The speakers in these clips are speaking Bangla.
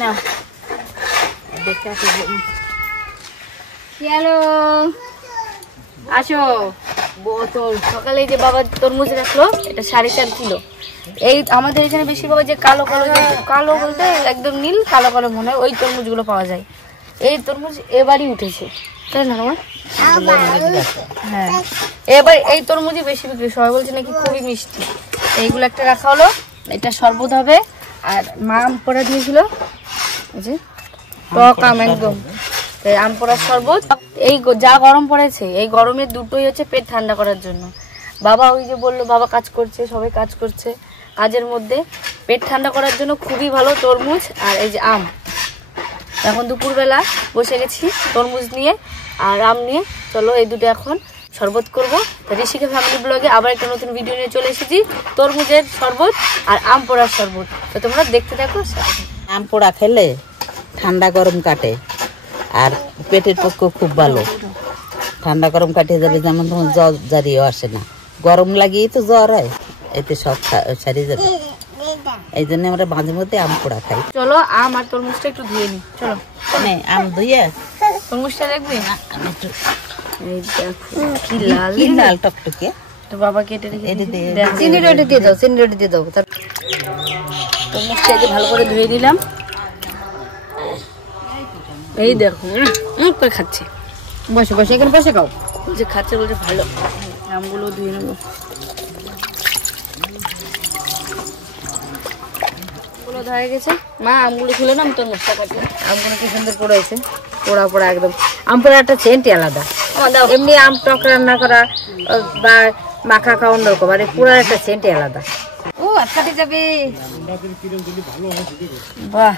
না দেখে হ্যালো আসো বোতল সকালে যে বাবা তরমুজ রাখলো এটা 4.5 কিলো। এই আমাদের এখানে বেশিরভাগ যে কালো কালো কালো বলতে একদম নীল কালো কালো মনে হয় ওই তরমুজগুলো পাওয়া যায়। এই তরমুজ এবারই উঠেছে তাই না? হ্যাঁ এবার এই তরমুজই বেশি বিক্রি, সবাই বলছে নাকি খুবই মিষ্টি। এইগুলো একটা রাখা হলো, এটা শরবত হবে। আর মা আম পোড়া দিয়েছিল, যে টক আম একদম, আম পোড়ার শরবত। এই যা গরম পড়েছে এই গরমে দুটোই হচ্ছে পেট ঠান্ডা করার জন্য। বাবা ওই যে বললো বাবা কাজ করছে, সবাই কাজ করছে, কাজের মধ্যে পেট ঠান্ডা করার জন্য খুবই ভালো তরমুজ আর এই যে আম। এখন দুপুরবেলা বসে গেছি তরমুজ নিয়ে আর আম নিয়ে, চলো এই দুটো এখন শরবত করবো। তো ঋষিকা ফ্যামিলি ব্লগে আবার একটা নতুন ভিডিও নিয়ে চলে এসেছি, তরমুজের শরবত আর আম পোড়ার শরবত। তো তোমরা দেখতে থাকো। আম পোড়া খেলে ঠান্ডা গরম কাটে আর পেটের পক্ষে খুব ভালো, ঠান্ডা গরম কাটিয়ে যাবে। যেমন তখন জ্বর জারিও আসে না, গরম লাগিয়েই তো জ্বর হয়, এতে সব সারিয়ে যাবে। এই জন্য আমরা মাঝে মধ্যে আম পোড়া খাই। চলো আম আর তরমুজটা একটু ধুয়ে নি, চলো। আম ধুয়ে তরমুজটা দেখবি? এই দেখো কি লাল লাল টকটকে। তো বাবা কেটে রেখে চিনি রোটি দিয়ে দাও, চিনি রোটি দিয়ে দাও। তরমুজটা ভালো করে ধুয়ে দিলাম। এই দেখো করে খাচ্ছে, বসে বসে এখানে বসে খাও। যে খাচ্ছে বলছে ভালো। আমগুলো ধুয়ে নেবো। ধরে গেছে মা, আমগুলো খুলে না, আমি তরমুজটা কাটি। আমগুলো কি সুন্দর পড়েছে, পোড়া পোড়া একদম। আম পোড়া একটা সেন্টই আলাদা। এমনি আম টক রান্না করা বা মাখা খাওয়া অন্যরকম, আর পোড়ার একটা সেন্টই আলাদা। ও আচ্ছাটি যাবে, বাহ।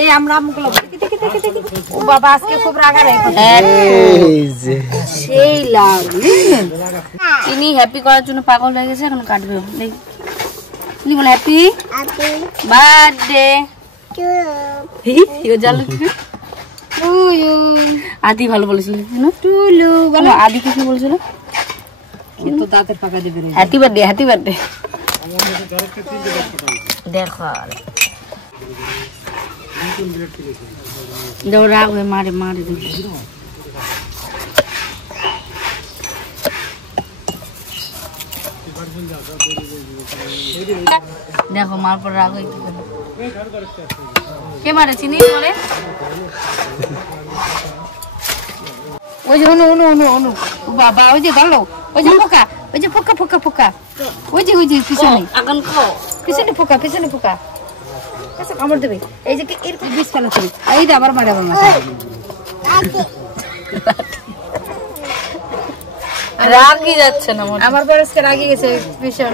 এই আমরা আমগুলো ও বাবা আজকে খুব রাগা রেখে সেই লাল চিনি হ্যাপি করার জন্য পাগল হয়ে গেছে, এখন কাটবে। চিনি বলে হ্যাপি বার্থডে আদি ভালো বলেছিল, আদি কি বলেছিল? দাঁতের পাকা দিবে। Happy birthday, happy birthday. দেখো রাগ হয়ে মারে মারে দেখো মার পর রাগ হয়ে কে মারে? চিনি বলে ওই যে অনু অনু অনু অনু বাবা, ওই যে গেল, ওই যে পোকা, ওই যে পোকা পোকা পোকা, ওই যে পিছনে আগান খাও, পিছনে পোকা, পিছনে পোকা কামড় দেবে। এই যে এরকম বিষ ফেলা করি, এই যে আবার মারে আমার মাথায়। রাগই যাচ্ছে না আমার বয়সকে রাগি গেছে ভীষণ,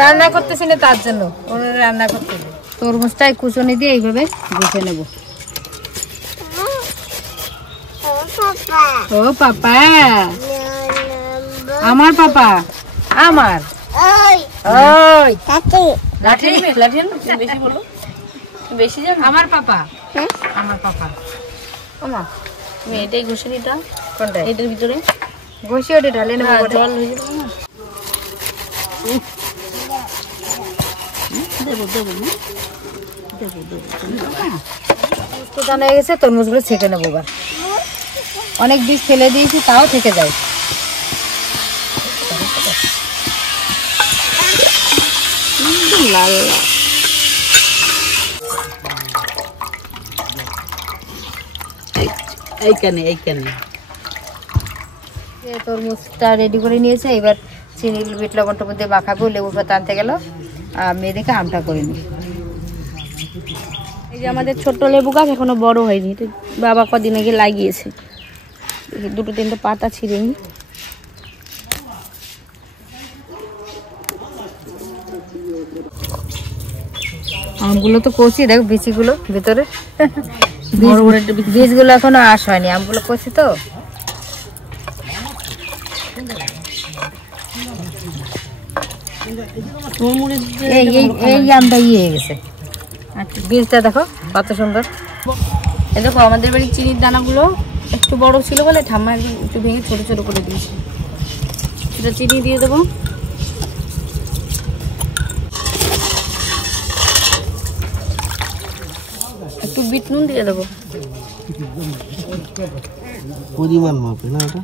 রান্না করতেছি না তার জন্য, ওনারা রান্না করতে। তরমুজটাই কুচনি দিয়ে এইভাবে গুছে নেব। ও পাপা, আমার পাপা, আমার ওই লাঠি লাঠি বেশি বলো, বেশি জানো? আমার পাপা, আমার পাপা। ওমা তুমি এটাই ঘষে নিতা, কোনটা? এটার ভিতরে ঘষে ওটা ঢালে নেব, জল হয়ে যাবে না। দেবো দেবো দেবো দেবো তো জানা গেছে, তরমুজগুলো ছেঁকে নেবো। এবার অনেক বীজ ফেলে দিয়েছি, তাও থেকে যায়। লাল এইখানে তরমুজটা রেডি করে নিয়েছে। এবার চিনি বিট লবণটার মধ্যে মাখাবো, লেবু পাতা আনতে গেল, মেয়ে দেখে আমটা করে নি। এই যে আমাদের ছোট্ট লেবু গাছ এখনো বড় হয়নি, বাবা কদিন আগে লাগিয়েছে। দুটো তিনটে পাতা ছিঁড়ে নি। আমগুলো তো কচি, দেখো বিচিগুলো ভিতরে, বীজগুলো এখনো আস হয়নি, আমগুলো কচি তো। এই আমটা ইয়ে হয়ে গেছে, বীজটা দেখো কত সুন্দর। দেখো আমাদের বাড়ির চিনির দানাগুলো একটু বড় ছিল বলে ঠাম্মা একদম একটু ভেঙে ছোট ছোট করে দিয়েছে। এটা চিনি দিয়ে দেবো, একটু বিট নুন দিয়ে দেবো পরিমাণ মাপে না এটা।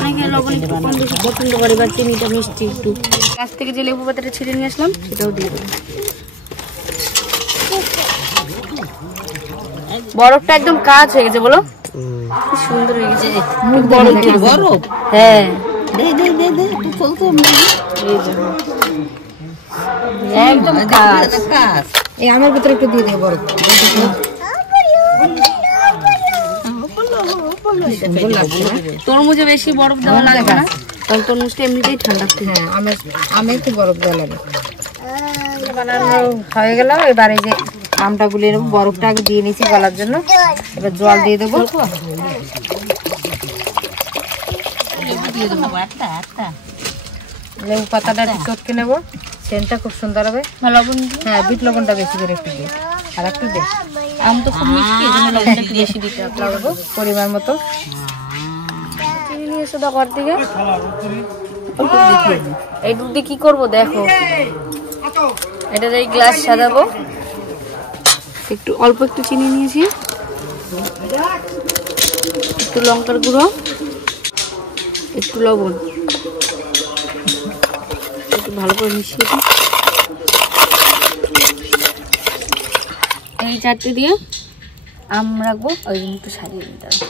অনেকে লবণ একটু কম বেশি পছন্দ করে, বা চিনিটা মিষ্টি একটু। গাছ থেকে যে লেবু পাতাটা ছিঁড়ে নিয়ে আসলাম সেটাও দিয়ে দেবো। বরফটা একদম কাজ হয়ে গেছে, বলো কি সুন্দর হয়ে গেছে। বরফ হ্যাঁ দে দে দে দে একটু চলছে একদম কাজ। কাজ এই আমার ভিতরে একটু দিয়ে দেবো বরফ। তরমুজে বেশি বরফ দেওয়া লাগবে না, কারণ তরমুজটা এমনিতেই ঠান্ডা। হ্যাঁ আমি একটু বরফ দেওয়া লাগে। বানানো হয়ে গেল। এবার এই যে আমটা গুলিয়ে নেবো, বরফটা আগে দিয়ে নিয়েছি গলার জন্য। এবার জল দিয়ে দেবো, লেবু পাতাটা একটু চটকে নেবো, সেন্টটা খুব সুন্দর হবে। লবণ, হ্যাঁ বিট লবণটা বেশি করে একটু দিই, আর একটু দে। আম তো খুব মিষ্টি, এই জন্য লবণটা একটু বেশি দিতে লাগবো পরিমাণ মতো। চিনি নিয়ে এসো ঘর থেকে। এই দুধ দিয়ে কি করবো দেখো, এটা এই গ্লাস সাজাবো। একটু অল্প একটু চিনি নিয়েছি, একটু লঙ্কার গুঁড়ো, একটু লবণ, একটু ভালো করে মিশিয়ে দিই। এই চারটে দিয়ে আম রাখবো, ওই জন্য একটু সাজিয়ে দিতে হবে।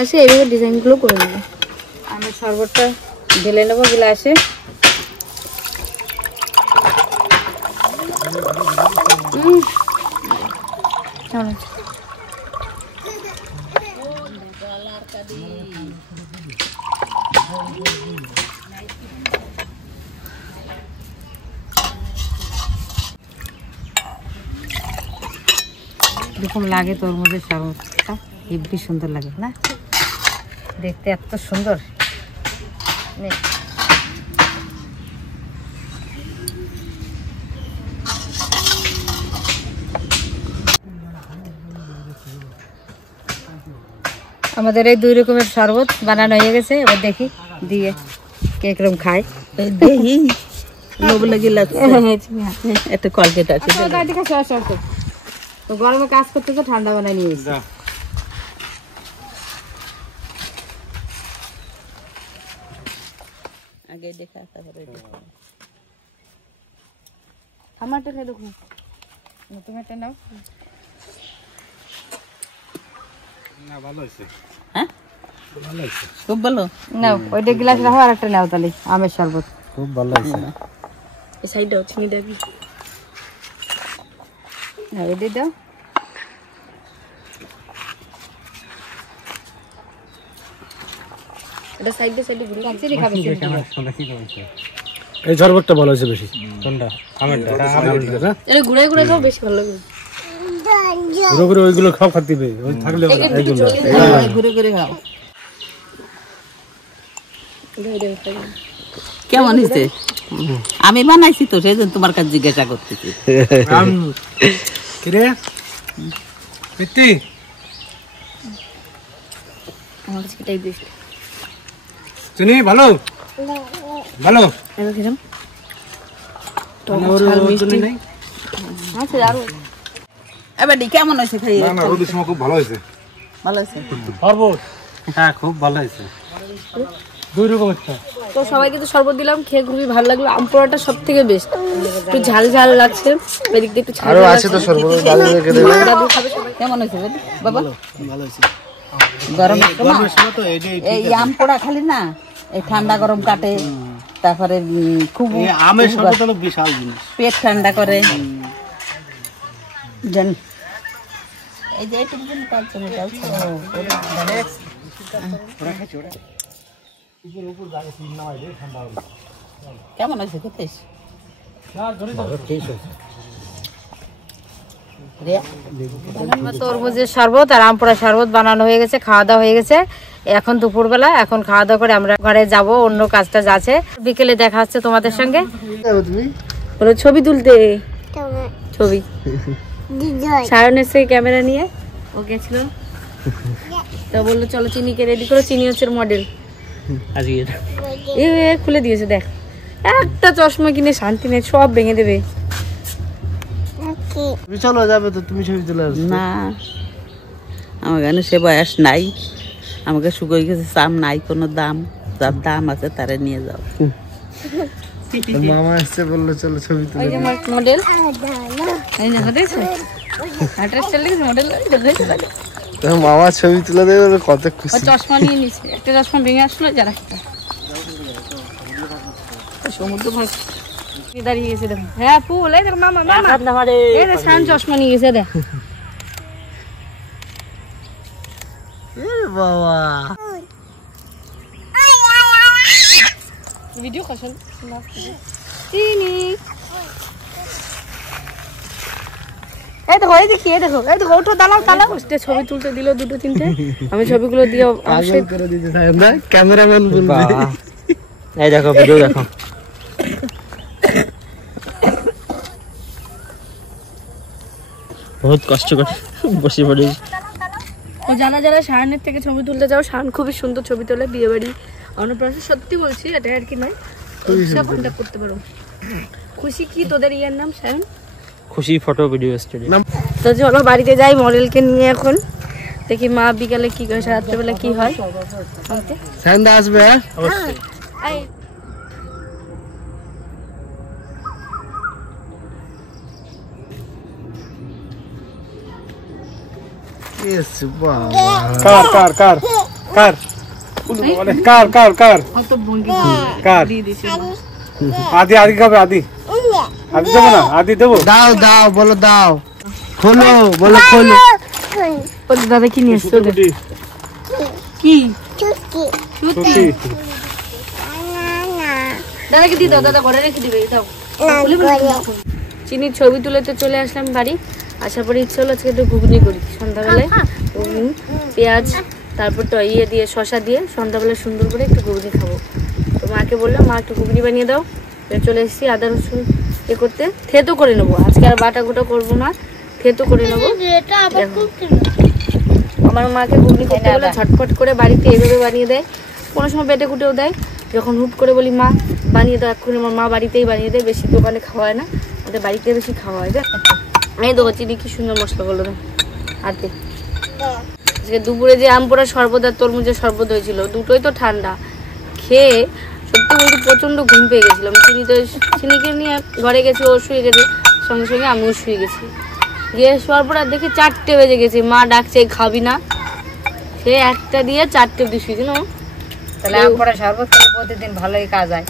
আসে এইভাবে ডিজাইনগুলো করে নেবো। আমি শরবতটা ঢেলে নেবো গ্লাসে। কেমন আছে? এরকম লাগে তরমুজের শরবতটা, হেব্বি সুন্দর লাগে না দেখতে, এত সুন্দর। আমাদের এই 2 রকমের শরবত বানানো হয়ে গেছে। এবার দেখি দিয়ে কে কিরকম খায়। দেখি লোভ লেগে লাগছে, একটা কলগেট আছে। তো গরমে কাজ করতে তো ঠান্ডা বানাই নিয়ে এসেছি। আগে দেখা তারপরে দেখা। আমারটা খেয়ে দেখুন, তুমি একটা নাও। না ভালো হয়েছে, হ্যাঁ ভালো হয়েছে, খুব ভালো। নাও ওইটা গ্লাস রাখো, আর একটা নাও তাহলে আমের শরবত। খুব ভালো হয়েছে। এই সাইডটাও চিনি দেবি, হ্যাঁ ওই দিয়ে দাও। এটা সাইডে সাইডে ঘুরে চিনি খাবে। এই শরবতটা ভালো হয়েছে বেশি, কোনটা? আমারটা, না এটা ঘুরে ঘুরে খাও, বেশি ভালো লাগে। ঘুরে ঘুরে ওইগুলো খাও, খাতে দিবে ওই থাকলে হবে না, এইগুলো ঘুরে ঘুরে খাও। কেমন হয়েছে? আমি বানাইছি তো, সেই জন্য তোমার কাছে জিজ্ঞাসা করতেছি। কিরে পিত্তি, আমার কাছে এটাই বেস্ট। চিনি ভালো ভালো। এটা খেলাম ওর জন্য নাই। আচ্ছা আরো এবার কেমন হয়েছে খাইয়ে? না না, রোদের সময় খুব ভালো হয়েছে। ভালো হয়েছে শরবত, হ্যাঁ খুব ভালো হয়েছে। 2 রকম একটা। তো সবাইকে তো শরবত দিলাম, খেয়ে খুবই ভালো লাগলো। আম পোড়াটা সব থেকে বেস্ট, একটু ঝাল ঝাল লাগছে, এদিক দিয়ে একটু ঝাল আরো আছে তো শরবত, দাদু রেখে দেবে। দাদু খাবে সবাই। কেমন হয়েছে বাবা? ভালো হয়েছে। গরমের গরমের সময় তো এইটাই এই আম পোড়া খালি না, এই ঠান্ডা গরম কাটে, তারপরে খুব এই আমের শরবত হলো বিশাল জিনিস, পেট ঠান্ডা করে। জান এই যে এইটুকু দিন কাজ করে দাও। কেমন হয়েছে খেতে? তরমুজের শরবত আর আম পোড়া শরবত বানানো হয়ে গেছে, খাওয়া দাওয়া হয়ে গেছে। এখন দুপুরবেলা, এখন খাওয়া দাওয়া করে আমরা ঘরে যাব, অন্য কাজটা আছে। বিকেলে দেখা হচ্ছে তোমাদের সঙ্গে। বলো ছবি তুলতে, ছবি সায়ন এসে ক্যামেরা নিয়ে ও গেছিল, তো বললো চলো চিনিকে রেডি করো। চিনি হচ্ছে মডেল, খুলে দিয়েছে। দেখ একটা চশমা কিনে শান্তি নেই, সব ভেঙে দেবে। চলো যাবে তো, তুমি ছবি তুলে না, আমার এখানে সে বয়স নাই, আমাকে শুকিয়ে গেছে, চাম নাই কোনো দাম, যার দাম আছে তারা নিয়ে যাও। মামা এসছে বললো চলো ছবি তুলে। ওই যে আমার মডেল, এই দেখো দেখছো হাটের স্টাইল দেখছো মডেল। মামা ছবি তুলে দেবে বলে কত খুশি। চশমা নিয়ে নিছে, একটা চশমা ভেঙে আসলো, যারা সমুদ্র ভাই দাঁড়িয়ে গেছে। দেখো হ্যাঁ ফুল, এই দেখো মামা মামা এই দেখ শান চশমা নিয়ে গেছে। দেখ বাবা ভিডিও করছেন চিনি। এই দেখো, এই দেখি, এই দেখো, এই দেখো ওটো দাঁড়াও দাঁড়াও। ছবি তুলতে দিল দুটো তিনটে, আমি ছবিগুলো দিয়ে পাগল করে দিতে থাকেন না ক্যামেরাম্যান বলবে। এই দেখো ভিডিও দেখো। বহুত কষ্ট করে বসে পড়ি। যারা যারা শাহানের থেকে ছবি তুলতে যাও, শাহান খুবই সুন্দর ছবি তোলে, বিয়ে বাড়ি অন্নপ্রাশন, সত্যি বলছি, এটা আর কি নয়, কন্ট্যাক্ট করতে পারো। খুশি কি তোদের ইয়ার নাম? শাহান খুশি ফটো ভিডিও স্টুডিও। তো চলো বাড়িতে যাই মডেলকে নিয়ে। এখন দেখি মা বিকালে কি করে, রাত্রেবেলা কি হয়। সান্দা আসবে অবশ্যই। কার কার কার কার কার কার কার কত ভঙ্গি কার দিয়ে দিছি। আদি আদি খাবে, আদি আদি দেবো না, আদি দেবো। দাও দাও বলো দাও, খোলো বলো খোলো। বল দাদা কি নিয়ে এসছো? ছুটি কি ছুটি দাদাকে দিয়ে দাও, দাদা ঘরে রেখে দিবে। দাও চিনির ছবি তুলে তো চলে আসলাম বাড়ি। আসার পরে ইচ্ছে হলো আজকে একটু ঘুগনি করি সন্ধ্যাবেলায়, ঘুগনি পেঁয়াজ তারপর তো ইয়ে দিয়ে শশা দিয়ে সন্ধ্যাবেলায় সুন্দর করে একটু ঘুগনি খাবো। তো মাকে বললাম মা একটু ঘুগনি বানিয়ে দাও। চলে এসেছি আদা রসুন এ করতে, থেতো করে নেবো আজকে, আর বাটা গোটা করবো না, থেতো করে নেবো। আমার মাকে ঘুগনি করতে বলে ঝটপট করে বাড়িতে এইভাবে বানিয়ে দেয়, কোনো সময় বেটে কুটেও দেয়। যখন হুট করে বলি মা বানিয়ে দাও, এক্ষুনি আমার মা বাড়িতেই বানিয়ে দেয়, বেশি দোকানে খাওয়া হয় না, আমাদের বাড়িতে বেশি খাওয়া হয়। দেখ এই দেখো চিনি কি সুন্দর মশলা করলো হাতে। আজকে দুপুরে যে আম পোড়া শরবত আর তরমুজের শরবত হয়েছিল, দুটোই তো ঠান্ডা, খেয়ে সত্যি বলতে প্রচণ্ড ঘুম পেয়ে গেছিলাম। চিনিকে নিয়ে ঘরে গেছি, ও শুয়ে গেছে, সঙ্গে সঙ্গে আমিও শুয়ে গেছি। গিয়ে শোয়ার পর আর দেখি 4টে বেজে গেছে, মা ডাকছে খাবি না, সে একটা দিয়ে 4টে অব্দি শুয়েছি না। তাহলে আম পোড়া শরবত খেলে প্রতিদিন ভালোই কাজ হয়।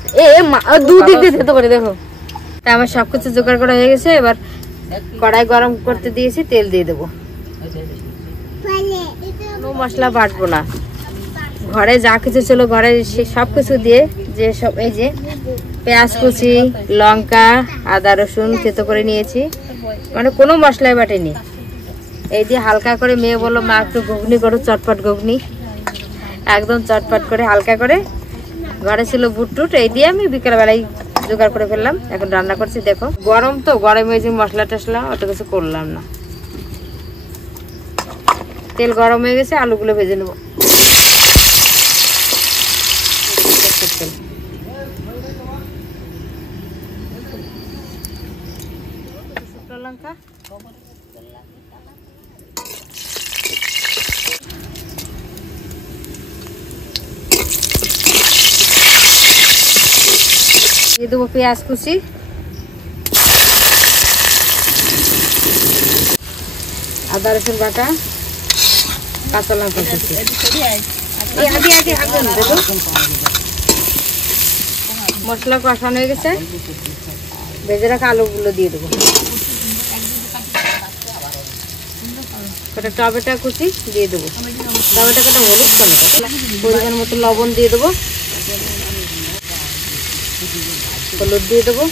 মা দুদিক দিয়ে থেতো করে দেখো। তা আমার সবকিছু জোগাড় করা হয়ে গেছে, এবার কড়াই গরম করতে দিয়েছি, তেল দিয়ে দেবো। কোনো মশলা বাটবো না, ঘরে যা কিছু ছিল ঘরে সব কিছু দিয়ে, যে সব এই যে পেঁয়াজ কুচি, লঙ্কা, আদা রসুন থেতো করে নিয়েছি, মানে কোনো মশলাই বাটেনি। এই দিয়ে হালকা করে মেয়ে বললো মা একটু ঘুগনি করো, চটপট ঘুগনি, একদম চটপট করে হালকা করে। ঘরে ছিল বুট টুট, এই দিয়ে আমি বিকেলবেলায় জোগাড় করে ফেললাম, এখন রান্না করছি। দেখো গরম তো, গরমে যে মশলা টসলা অত কিছু করলাম না। তেল গরম হয়ে গেছে, আলুগুলো ভেজে নেবো। শুকনো লঙ্কা, দিয়ে দেবো পেঁয়াজ কুচি, আদা রসুন বাটা, কাঁচা লঙ্কা কুচি। মশলা কষানো হয়ে গেছে, ভেজে রাখা আলুগুলো দিয়ে দেবো। টমেটো কুচি দিয়ে দেবো, টমেটো কাটা হলুদ, টমেটো পরিমাণ মতো লবণ দিয়ে দেবো, হলুদ দিয়ে দেবো,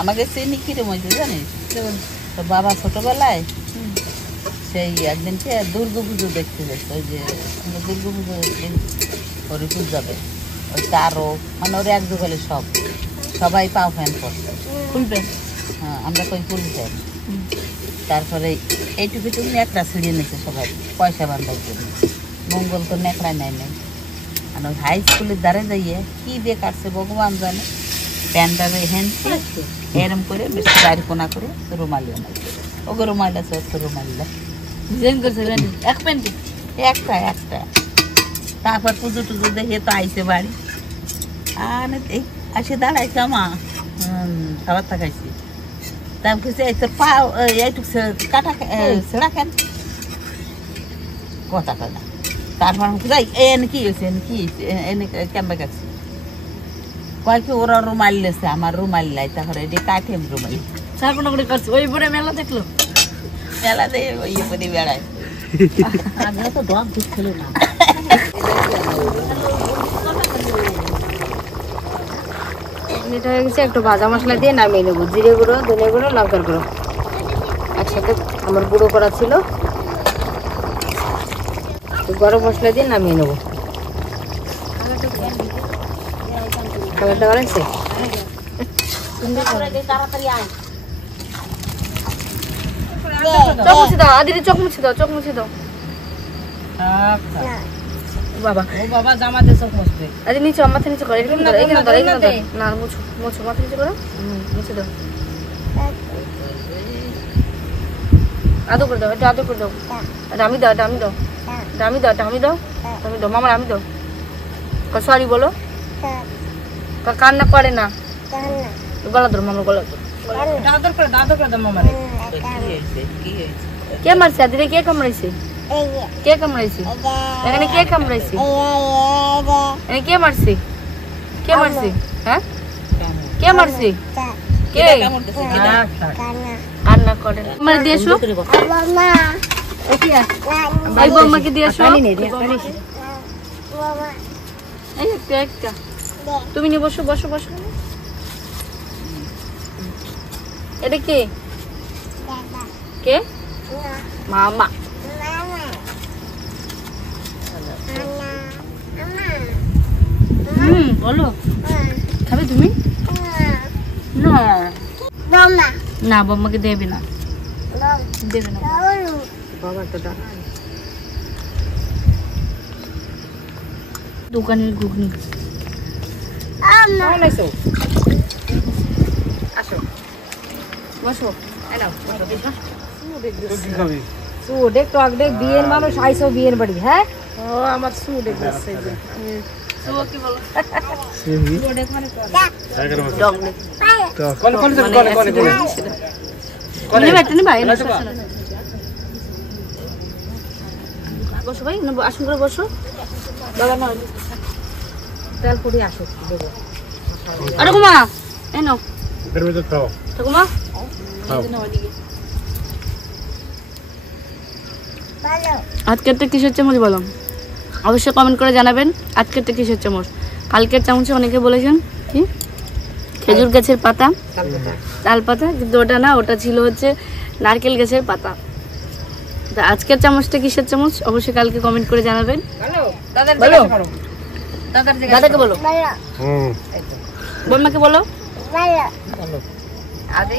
আমাকে চিনি কিরম হয়েছে জানিস? তো বাবা ছোটবেলায় সেই একদিনকে দুর্গা পুজো দেখতে গেছে, ওই যে দুর্গা পুজো ওরে পুজো যাবে, ওই তারও মানে ওর এক যুগলে সবাই পাও ফ্যান করছে ফুল প্যান্ট। হ্যাঁ, আমরা কই ফুল ফ্যান। তারপরে এইটুকু তুমি একটা ছিঁড়িয়ে নিচ্ছে সবাই পয়সা বান্ধার জন্য। মঙ্গল তো নেকড়ায় নাই নাই। আর ওই হাই স্কুলের দ্বারে যাইয়ে কি দিয়ে কাটছে ভগবান জানে, প্যান্টারে হেনছে এরম করে বেশ চারি কোনা করে রুমালিও নাই, ওকে রুমাল আছে, ওর তো রুমাল না। ডিজাইন করছে প্যান্টে, এক প্যান্টে। একটা তারপর পুজো টুজো দেখে তো আইসে বাড়ি, আর এই আসে দাঁড়াইছে আমা খাবার খাইছি। তারপর কিছু এই তোর পা এইটুক কাটা ছেঁড়া কেন কথা কথা। তারপর যাই এনে কি হয়েছে, এনে কি হয়েছে, এনে কেমন কাটছে কয় কি ওরা রুমাল লেছে, আমার রুমাল লাই। তারপরে এটি কাঠে রুমাল সারপনা করে করছে, ওই পরে মেলা দেখলো। মেলা দিয়ে ওই করে বেড়ায়। আগে তো ডগ দিচ্ছিল না। এটা হয়ে গেছে, একটু ভাজা মশলা দিয়ে নামিয়ে নেবো। জিরে গুঁড়ো, ধনে গুঁড়ো, লঙ্কার গুঁড়ো একসাথে আমার গুঁড়ো করা ছিল, গরম মশলা দিয়ে নামিয়ে নেবো। খাবারটা বানাইছে চোখ মুছে দাও, আদিরে চোখ মুছে দাও, চোখ মুছে দাও। বাবা ও বাবা জামা দিয়ে চোখ মুছবে। আরে নিচে, মাথা নিচে করো, এখানে ধরো, এখানে ধরো, এখানে ধরো। না মুছো, মুছো, মাথা নিচে করো, মুছে দাও। আদো করে দাও, এটা আদো করে দাও। এটা আমি দাও, এটা আমি দাও, এটা আমি দাও, এটা আমি দাও, আমি দাও, মামার আমি দাও। সরি বলো, কান্না করে না, গলা ধরো, মামার গলা ধরো। দাদর করে দাও মামারে। কি হয়েছে, কি হয়েছে? কে মারছে আদিরে? কে কামড়াইছে? কে কামড়াইছে? এখানে কে কামড়াইছে? এখানে কে মারছে? কে মারছে? হ্যাঁ, কে মারছে? কে কান্না করে? আমার দিয়ে এসো, ভাই বৌমাকে দিয়ে এসো। এই একটা একটা তুমি নিয়ে বসো, বসো বসো। এটা কে? কে? মামা। বলো, খাবে তুমি? না না, বম্মাকে দেবে না, দেবে না। দোকানের ঘুগনি। আসো বসো, বিয়ের মানুষ আইসো, বিয়ের বাড়ি। হ্যাঁ, আমার সুডেক কি বলো? বসো ভাই, আসুন করে বসো। বাবা না তেল পুড়ি আসো, দেবো। আরে কুমা এই নাও, ঠাকুমা আজকেরটা কিসের চামচ বলো? অবশ্যই কমেন্ট করে জানাবেন আজকেরটা কিসের চামচ। কালকের চামচে অনেকে বলেছেন কি খেজুর গাছের পাতা, তাল পাতা, কিন্তু ওটা না, ওটা ছিল হচ্ছে নারকেল গাছের পাতা। তা আজকের চামচটা কিসের চামচ অবশ্যই কালকে কমেন্ট করে জানাবেন। বলো দাদাকে বলো, বম্মাকে বলো। আদি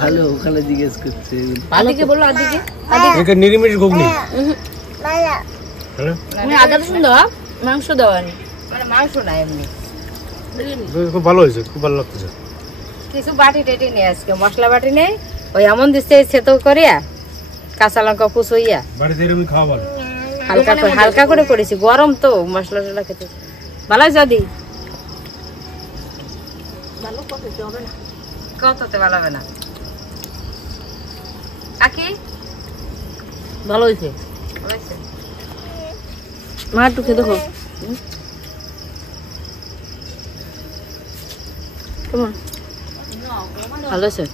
ভালো, ওখানে জিজ্ঞেস করছে। আদিকে বলো, আদিকে। এটা নিরিমিষ ঘুগনি। তুমি আদা রসুন দেওয়া মাংস দেওয়া নেই, মানে মাংস না এমনি। খুব ভালো হয়েছে, খুব ভালো লাগতেছে। কিছু বাটি টেটি নেই আজকে, মশলা বাটি নেই, ওই এমন দিচ্ছে সেতো করিয়া কাঁচা লঙ্কা কুচইয়া বাড়িতে এরকম খাওয়া ভালো, হালকা করে করেছি, গরম তো মশলা টসলা খেতে ভালো। যদি ভালো করতে হবে না, কততে ভালো হবে না। কাকি ভালো হয়েছে, মা একটু খেয়ে দেখো কেমন, ভালো আছে।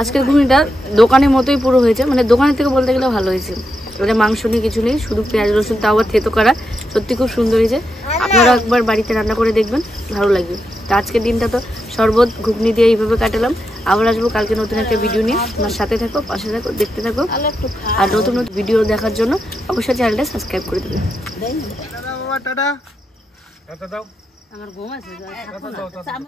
আজকের ঘুগনিটা দোকানের মতোই পুরো হয়েছে, মানে দোকানের থেকে বলতে গেলে ভালো হয়েছে। মানে মাংস নিয়ে কিছু নেই, শুধু পেঁয়াজ রসুন, তাও আবার থেতো করা, সত্যি খুব সুন্দর হয়েছে। আপনারা একবার বাড়িতে রান্না করে দেখবেন, ভালো লাগবে। তো আজকের দিনটা তো শরবত ঘুগনি দিয়ে এইভাবে কাটালাম। আবার আসবো কালকে নতুন একটা ভিডিও নিয়ে। আমার সাথে থাকো, পাশে থাকো, দেখতে থাকো। আর নতুন নতুন ভিডিও দেখার জন্য অবশ্যই চ্যানেলটা সাবস্ক্রাইব করে দেবেন। টাটা। টাটা দাও। আমার ঘুম আছে